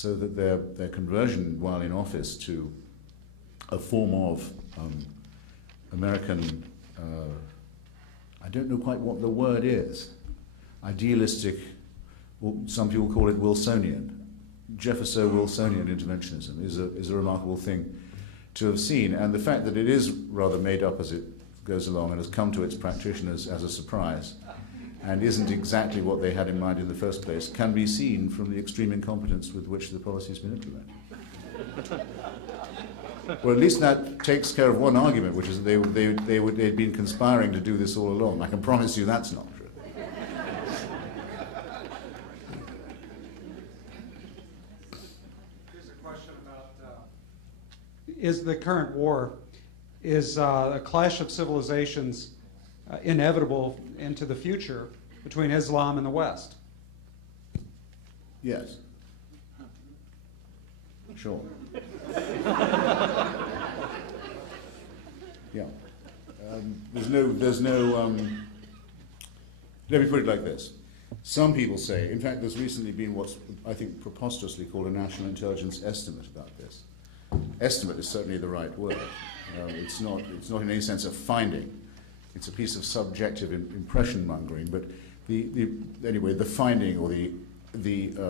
so that their conversion while in office to a form of American, I don't know quite what the word is, idealistic, well, some people call it Wilsonian. Jefferso-Wilsonian interventionism is a remarkable thing to have seen, and the fact that it is rather made up as it goes along and has come to its practitioners as a surprise and isn't exactly what they had in mind in the first place can be seen from the extreme incompetence with which the policy has been implemented. Well, at least that takes care of one argument, which is that they'd been conspiring to do this all along. I can promise you that's not true. Here's a question about, is the current war, is a clash of civilizations inevitable into the future between Islam and the West? Yes. Sure. Yeah. There's no. Let me put it like this. Some people say, in fact, there's recently been what's, I think, preposterously called a national intelligence estimate about this. Estimate is certainly the right word. It's not in any sense a finding. It's a piece of subjective impression mongering. But anyway, the finding or the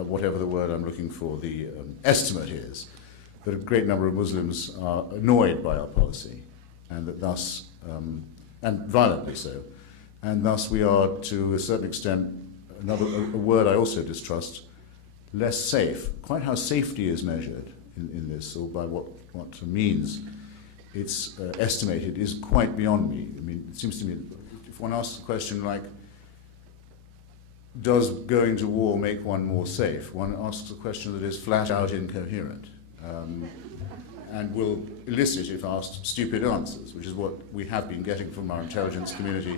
whatever the word I'm looking for, the estimate is that a great number of Muslims are annoyed by our policy, and that thus, and violently so, and thus we are, to a certain extent, a word I also distrust, less safe. Quite how safety is measured in this, or by what means it's estimated, is quite beyond me. I mean, it seems to me, if one asks a question like, does going to war make one more safe? One asks a question that is flat out incoherent and will elicit, if asked, stupid answers, which is what we have been getting from our intelligence community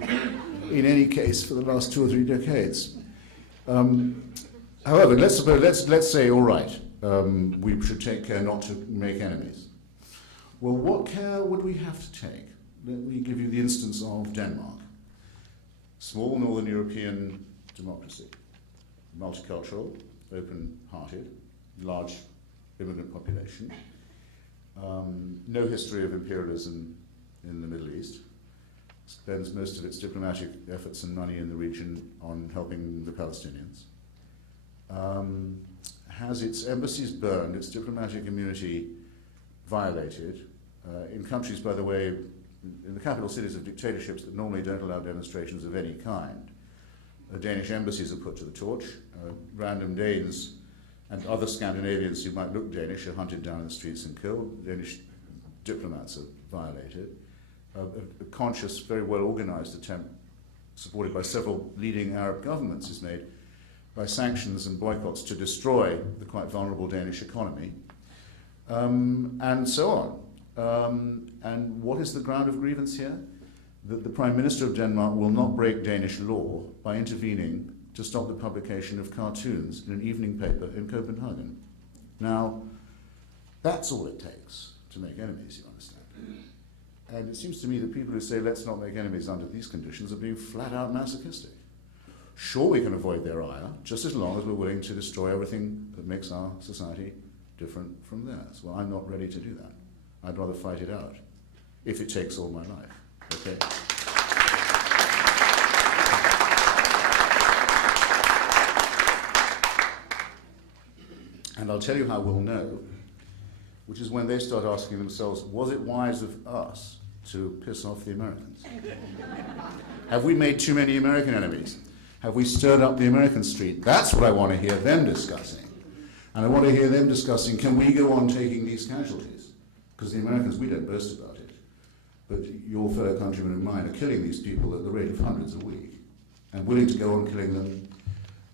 in any case for the last 2 or 3 decades. However, let's say, all right, we should take care not to make enemies. Well, what care would we have to take? Let me give you the instance of Denmark. Small northern European democracy, multicultural, open-hearted, large immigrant population, no history of imperialism in the Middle East, spends most of its diplomatic efforts and money in the region on helping the Palestinians, has its embassies burned, its diplomatic immunity violated, in countries, by the way, in the capital cities of dictatorships that normally don't allow demonstrations of any kind. Danish embassies are put to the torch. Random Danes and other Scandinavians who might look Danish are hunted down in the streets and killed. Danish diplomats are violated. A conscious, very well-organized attempt, supported by several leading Arab governments, is made by sanctions and boycotts to destroy the quite vulnerable Danish economy, and so on. And what is the ground of grievance here? That the Prime Minister of Denmark will not break Danish law by intervening to stop the publication of cartoons in an evening paper in Copenhagen. Now, that's all it takes to make enemies, you understand. And it seems to me that people who say let's not make enemies under these conditions are being flat out masochistic. Sure, we can avoid their ire, just as long as we're willing to destroy everything that makes our society different from theirs. Well, I'm not ready to do that. I'd rather fight it out, if it takes all my life. Okay. And I'll tell you how we'll know, which is when they start asking themselves, was it wise of us to piss off the Americans? Have we made too many American enemies? Have we stirred up the American street? That's what I want to hear them discussing. And I want to hear them discussing, can we go on taking these casualties? Because the Americans, we don't boast about it. But your fellow countrymen and mine are killing these people at the rate of hundreds a week, and willing to go on killing them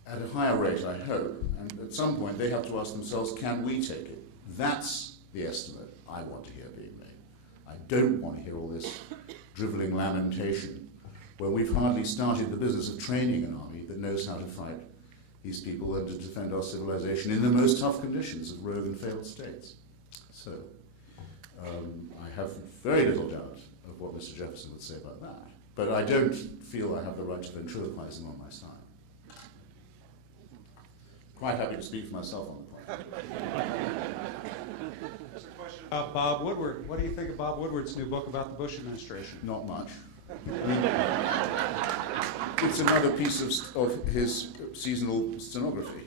at a higher rate, I hope. And at some point, they have to ask themselves, can we take it? That's the estimate I want to hear being made. I don't want to hear all this drivelling lamentation, where we've hardly started the business of training an army that knows how to fight these people and to defend our civilization in the most tough conditions of rogue and failed states. So, I have very little doubt of what Mr. Jefferson would say about that. But I don't feel I have the right to ventriloquize him on my side. Quite happy to speak for myself on the point. There's a question about Bob Woodward. What do you think of Bob Woodward's new book about the Bush administration? Not much. It's another piece of his seasonal stenography.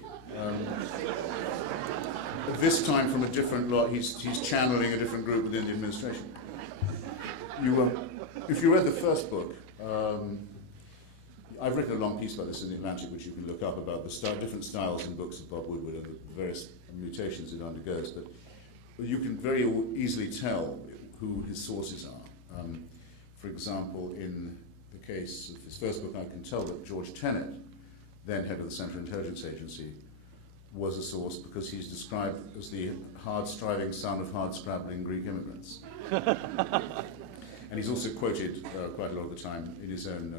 This time from a different lot, he's channeling a different group within the administration. If you read the first book, I've written a long piece about this in the Atlantic, which you can look up, about the different styles in books of Bob Woodward and the various mutations it undergoes. But you can very easily tell who his sources are. For example, in the case of his first book, I can tell that George Tenet, then head of the Central Intelligence Agency, was a source because he's described as the hard-striving son of hard-scrabbling Greek immigrants. And he's also quoted quite a lot of the time in his own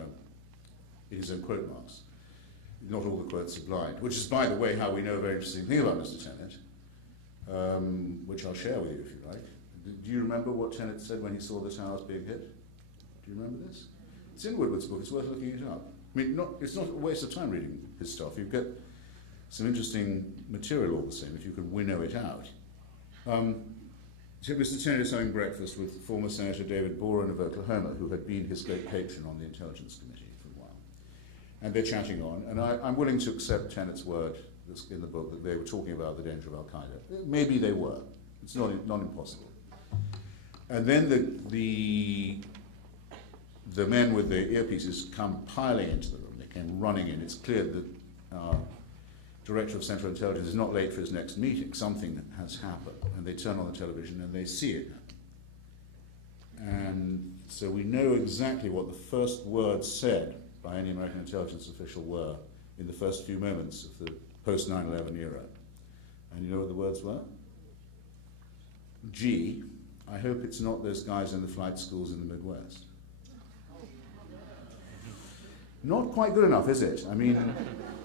quote marks. Not all the quotes are blind, which is, by the way, how we know a very interesting thing about Mr. Tenet, which I'll share with you if you like. Do you remember what Tenet said when he saw the towers being hit? Do you remember this? It's in Woodward's book. It's worth looking it up. I mean, it's not a waste of time reading his stuff. You get some interesting material all the same if you can winnow it out. So Mr. Tenet is having breakfast with former Senator David Boren of Oklahoma, who had been his great patron on the Intelligence Committee for a while. And they're chatting on, and I'm willing to accept Tenet's word that's in the book that they were talking about the danger of Al-Qaeda. Maybe they were. It's not impossible. And then the men with the earpieces come piling into the room. They came running in. It's clear that Director of Central Intelligence is not late for his next meeting. Something has happened. And they turn on the television and they see it happen. And so we know exactly what the first words said by any American intelligence official were in the first few moments of the post-9/11 era. And you know what the words were? Gee, I hope it's not those guys in the flight schools in the Midwest. Not quite good enough, is it? I mean,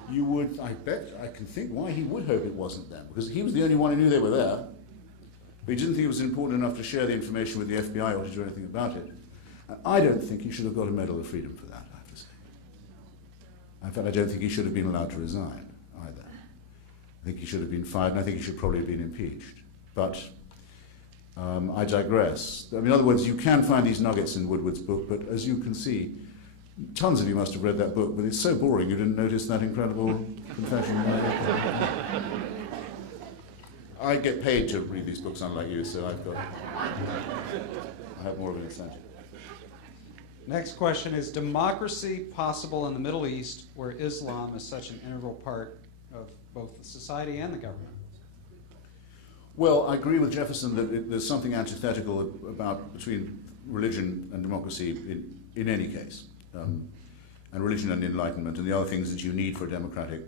I can think why he would hope it wasn't them, because he was the only one who knew they were there. But he didn't think it was important enough to share the information with the FBI or to do anything about it. And I don't think he should have got a Medal of Freedom for that, I have to say. In fact, I don't think he should have been allowed to resign either. I think he should have been fired, and I think he should probably have been impeached. But I digress. I mean, in other words, you can find these nuggets in Woodward's book, but as you can see, tons of you must have read that book, but it's so boring you didn't notice that incredible confession. I get paid to read these books, unlike you, so I have more of an incentive. Next question is, democracy possible in the Middle East where Islam is such an integral part of both the society and the government? Well, I agree with Jefferson that there's something antithetical between religion and democracy in any case. And religion and enlightenment and the other things that you need for a democratic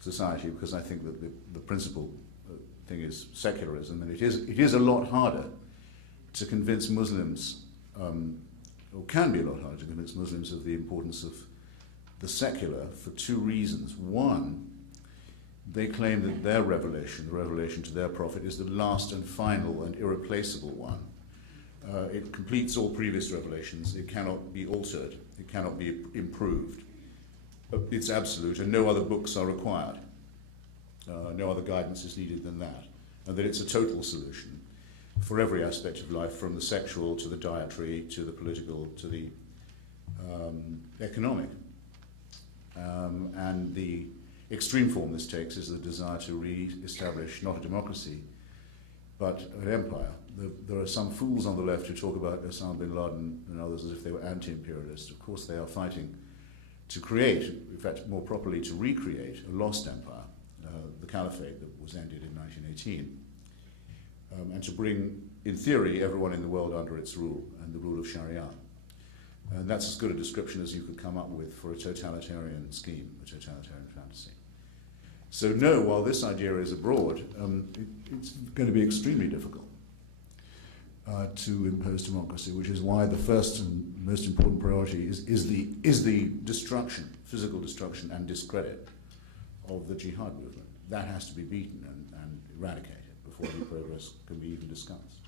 society, because I think that the principal thing is secularism, and it is a lot harder to convince Muslims, or can be a lot harder to convince Muslims of the importance of the secular for two reasons. One, they claim that their revelation, the revelation to their prophet, is the last and final and irreplaceable one. It completes all previous revelations. It cannot be altered. It cannot be improved. It's absolute, and no other books are required. No other guidance is needed than that. And that it's a total solution for every aspect of life, from the sexual to the dietary to the political to the economic. And the extreme form this takes is the desire to re-establish not a democracy, but an empire. There are some fools on the left who talk about Osama bin Laden and others as if they were anti-imperialist. Of course, they are fighting to create, in fact, more properly, to recreate a lost empire, the caliphate that was ended in 1918, and to bring, in theory, everyone in the world under its rule and the rule of Sharia. And that's as good a description as you could come up with for a totalitarian scheme, a totalitarian fantasy. So no, while this idea is abroad, it's going to be extremely difficult to impose democracy, which is why the first and most important priority is the destruction, physical destruction and discredit of the jihad movement. That has to be beaten and eradicated before any progress can be even discussed.